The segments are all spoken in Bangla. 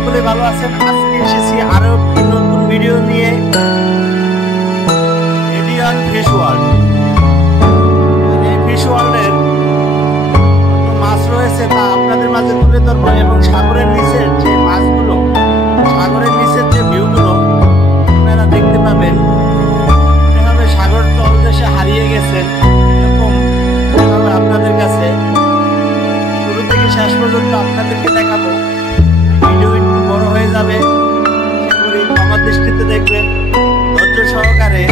সকলে ভালো আছেন। আজকে এসেছি আরো একটি নতুন ভিডিও নিয়ে। রেডিয়ান ফিশ ওয়ার্ল্ড, এই ফিশ ওয়ার্ল্ডের কত মাছ রয়েছে তা আপনাদের মাঝে তুলে ধরবো এবং সাগরের নিচের যে মাছগুলো, সাগরের নিচের যে ভিউগুলো আপনারা দেখতে পাবেন। এভাবে সাগর তলদেশে হারিয়ে গেছেন এরকম আপনাদের কাছে শুরু থেকে শেষ পর্যন্ত আপনাদেরকে দেখাবো। ভিডিও একটু বড় হয়ে যাবে, সেগুলি ক্ষমা দৃষ্টিতে দেখবেন, ধৈর্য সহকারে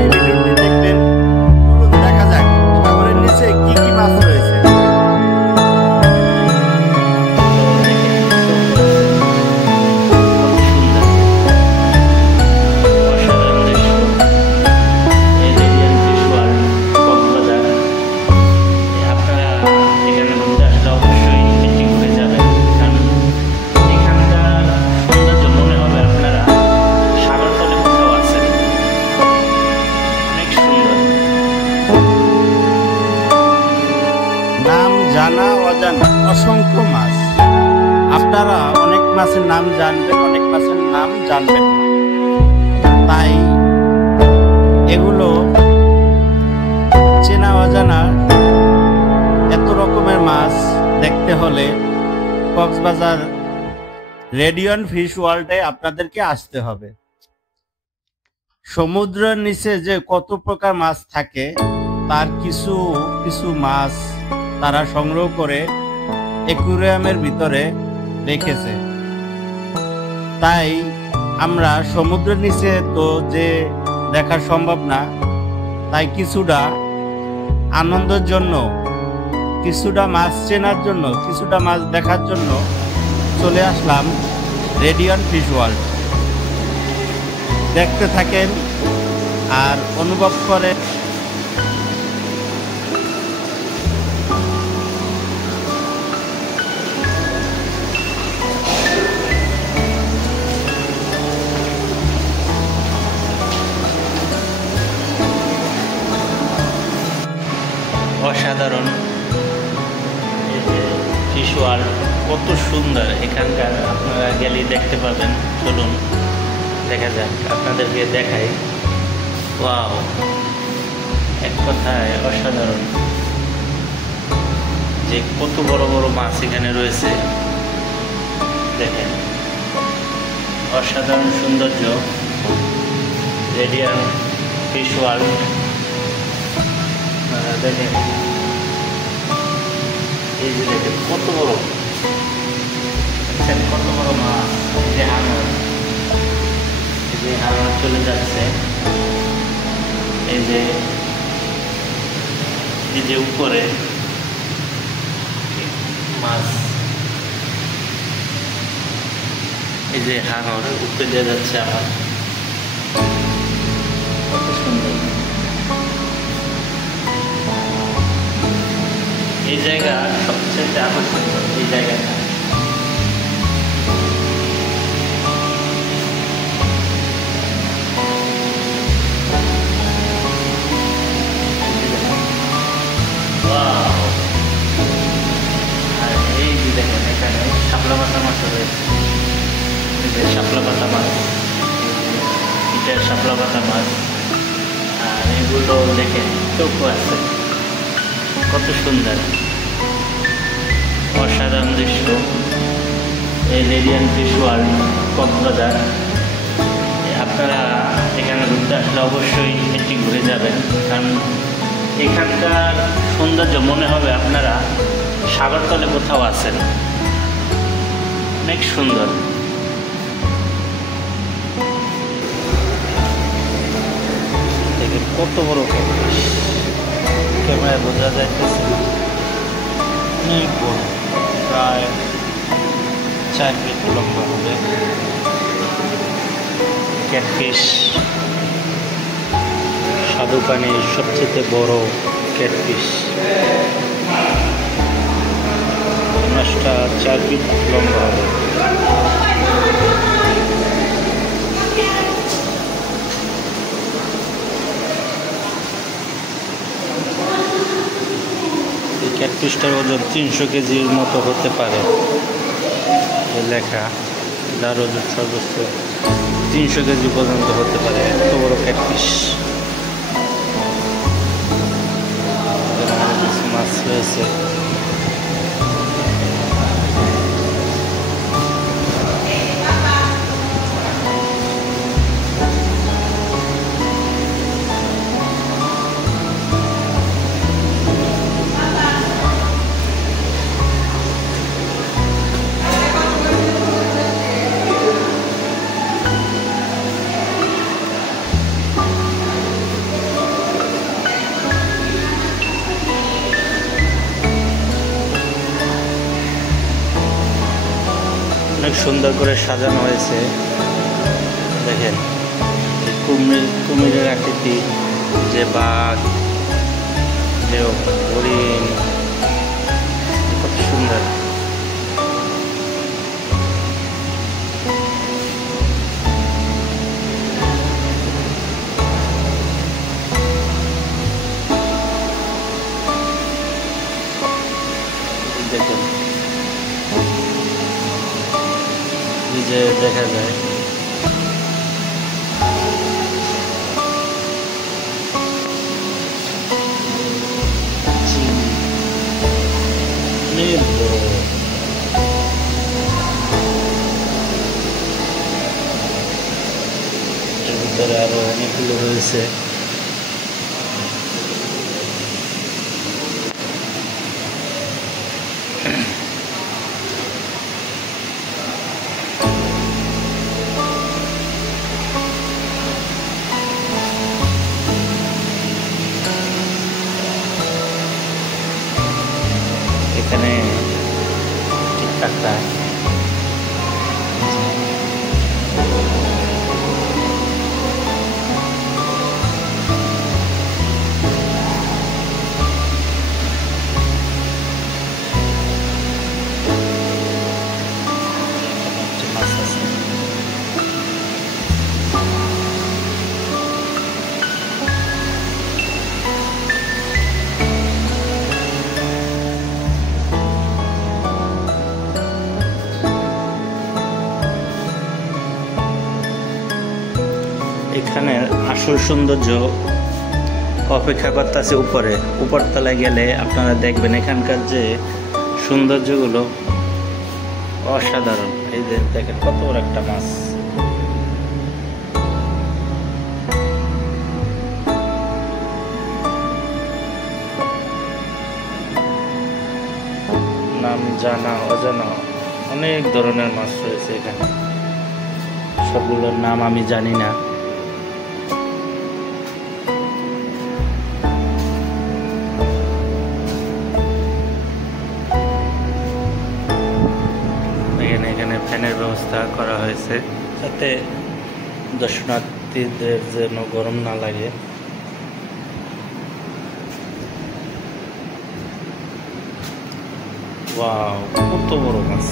এই ভিডিওটি দেখবেন। চলুন দেখা যাক সাগরের নিচে কি কি মাছ রয়েছে। নাম জানা অজানা অসংখ্য মাছ। আপনারা অনেক মাছের নাম জানবেন, অনেক মাছের নাম জানবেন না। তাই এগুলো চেনা অজানা এত রকমের মাছ দেখতে হলে কক্সবাজার রেডিয়ান ফিশ ওয়ার্ল্ডে আপনাদেরকে আসতে হবে। সমুদ্রের নিচে যে কত প্রকার মাছ থাকে তার কিছু কিছু মাছ তারা সংগ্রহ করে অ্যাকুরিয়ামের ভিতরে রেখেছে। তাই আমরা সমুদ্রের নিচে তো যে দেখা সম্ভব না, তাই কিছুটা আনন্দের জন্য, কিছুটা মাছ চেনার জন্য, কিছুটা মাছ দেখার জন্য চলে আসলাম রেডিয়ান ফিশ ওয়ার্ল্ড। দেখতে থাকেন আর অনুভব করেন। অসাধারণ ফিশ ওয়ার্ল্ড, কত সুন্দর। এখানকার আপনারা গেলেই দেখতে পাবেন। চলুন দেখা যাক, আপনাদেরকে দেখাই। ওয়াও, এক কথায় অসাধারণ যে কত বড় বড় মাছ এখানে রয়েছে। দেখেন, অসাধারণ সৌন্দর্য রেডিয়ান ফিশ ওয়ার্ল্ড। দেখেন, এই যে দেখেন কত বড়, কত বড় মাছ। এই যে হাঙর, এই যে হাঙর চলে যাচ্ছে। এই যে উপরে মাছ, এই যে হাঙর উপরে দিয়ে যাচ্ছে আমার। কত সুন্দর এই জায়গা, সবচেয়ে আকর্ষণীয় এই জায়গাটা। আর এই যে দেখেন, এখানে শাপলা পাতা মাছ রয়েছে। এই যে শাপলা পাতা মাছ, এটা শাপলা পাতা মাছ। আর এগুলো দেখেন চোখও আছে, কত সুন্দর অসাধারণ দৃশ্য। এই রেডিয়ান ফিশ ওয়ার্ল্ড কক্সবাজার, আপনারা এখানে ঘুরতে আসলে অবশ্যই এটি ঘুরে যাবেন, কারণ এখানকার সৌন্দর্য মনে হবে আপনারা সাগরতলে কোথাও আছেন। অনেক সুন্দর। দেখেন কত বড় ক্যাটফিশ, ক্যামেরায় বোঝা যাইতেছে না, অনেক বড়, প্রায় 4 ফিট লম্বা হবে ক্যাটফিশ। স্বাদু পানির সবচেয়ে বড় ক্যাটফিশ। মাছটা 4 ফিট লম্বা হবে। ক্যাটফিশটার ওজন 300 কেজির মতো হতে পারে লেখা। যার ওজন সর্বোচ্চ 300 কেজি পর্যন্ত হতে পারে, এত বড় ক্যাটফিশ। কিছু মাছ রয়েছে। অনেক সুন্দর করে সাজানো হয়েছে, দেখেন কুমিরের আকৃতি, যে বাঘ, যে হরিণ, কত সুন্দর। দেখেন যে দেখা যায় অনেক বড়। এর ভিতরে আরো অনেকগুলো রয়েছে। এখানে টিকটাকটা মাছ আছে। এখানে আসল সৌন্দর্য অপেক্ষা করতেছে উপরে, উপরতলায় গেলে আপনারা দেখবেন এখানকার যে সৌন্দর্যগুলো অসাধারণ। এই যে দেখেন কত বড় একটা মাছ, নাম জানা অজানা অনেক ধরনের মাছ রয়েছে এখানে, সবগুলোর নাম আমি জানি না। এখানে ফ্যানের ব্যবস্থা করা হয়েছে যাতে দর্শনার্থীদের যেন গরম না লাগে। ওয়াও, কত বড় মাছ!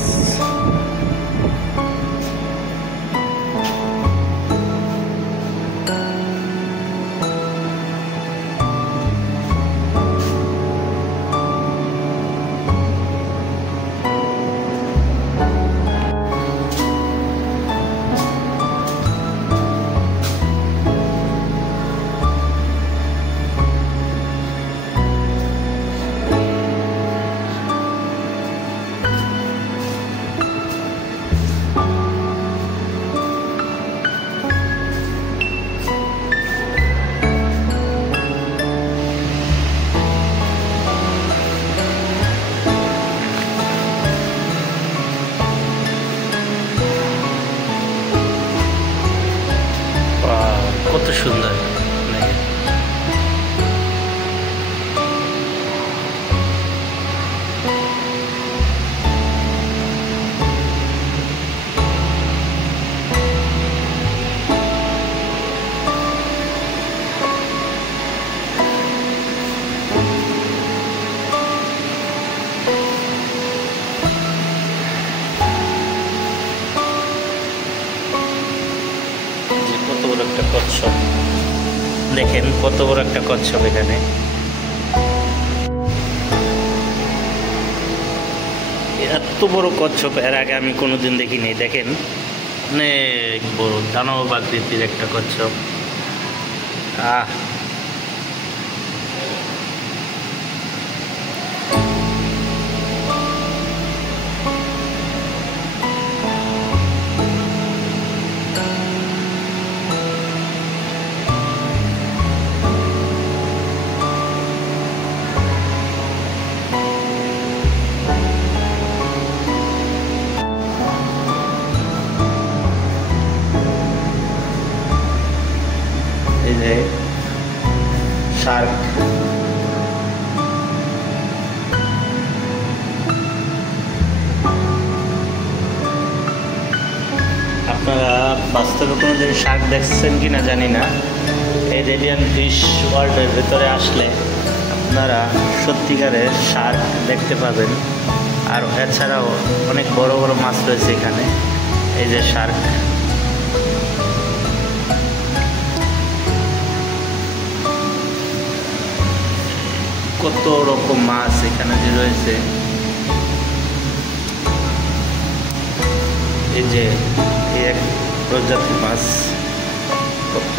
কত সুন্দর লাগে। কত বড় একটা কচ্ছপ, দেখেন কত বড় একটা কচ্ছপ। এখানে এত বড় কচ্ছপ এর আগে আমি কোনোদিন দেখিনি। দেখেন অনেক বড় দানব আকৃতির একটা কচ্ছপ। আহ এই যে শার্ক, আপনারা বাস্তবে কোনোদিন শার্ক দেখছেন কি না জানি না। এই রেডিয়ান্ট ফিশ ওয়ার্ল্ডের ভেতরে আসলে আপনারা সত্যিকারের শার্ক দেখতে পাবেন। আর এছাড়াও অনেক বড় বড় মাছ রয়েছে এখানে। এই যে শার্ক, কত রকম মাছ এখানে যে রয়েছে। এই যে এক প্রজাতির মাছ, কত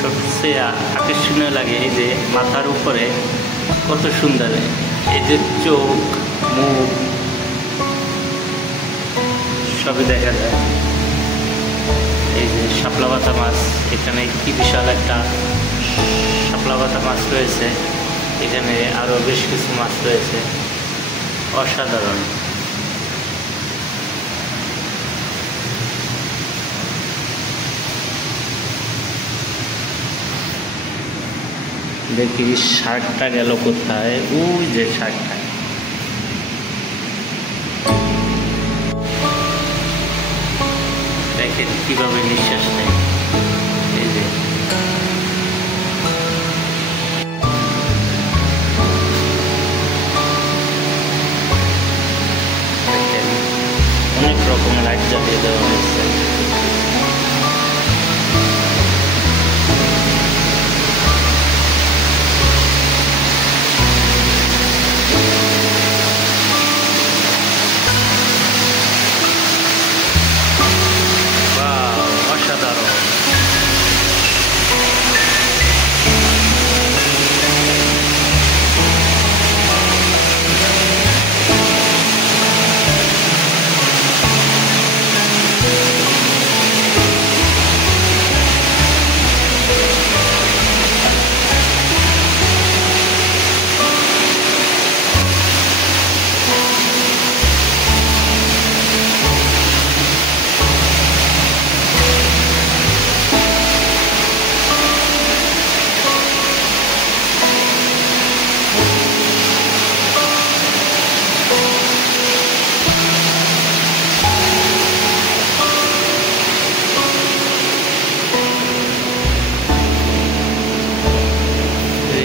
সবচেয়ে আকর্ষণীয় লাগে এই যে মাথার উপরে কত সুন্দর এই যে চোখ মুখ সবই দেখা যায়। এই যে শাপলা পাতা মাছ, এখানে কি বিশাল একটা শাপলা পাতা মাছ রয়েছে। এখানে আরও বেশ কিছু মাছ রয়েছে, অসাধারণ। দেখি শার্কটা গেল কোথায়? ওই যে শার্কটা, দেখেন কিভাবে নিঃশ্বাস নেয়। এই যে দেখেন অনেক রকম লাইট জ্বালিয়ে দেওয়া হয়েছে। অসাধারণ।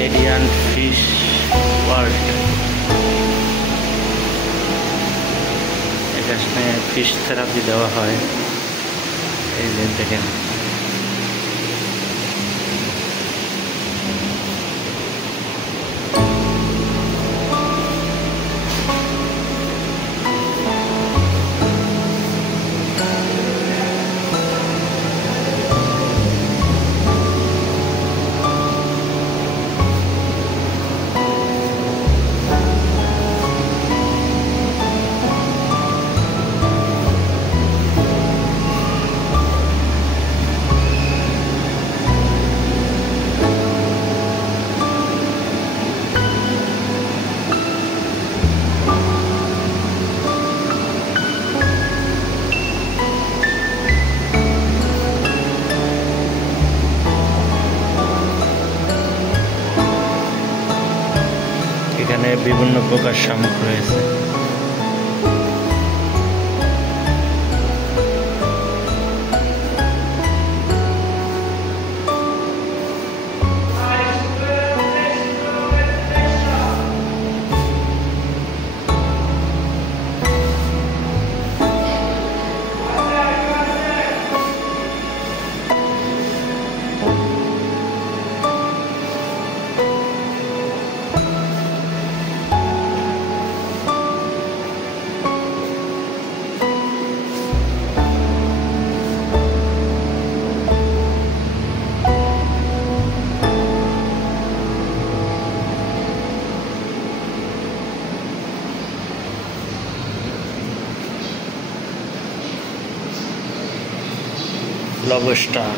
রেডিয়ান্ট ফিশ ওয়ার্ল্ড, এখানে ফিশ থেরাপি দেওয়া হয়। এই যে দেখেন এখানে বিভিন্ন প্রকার শামুক রয়েছে। লবস্টার।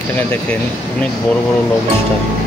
এখানে দেখেন অনেক বড় বড় লবস্টার।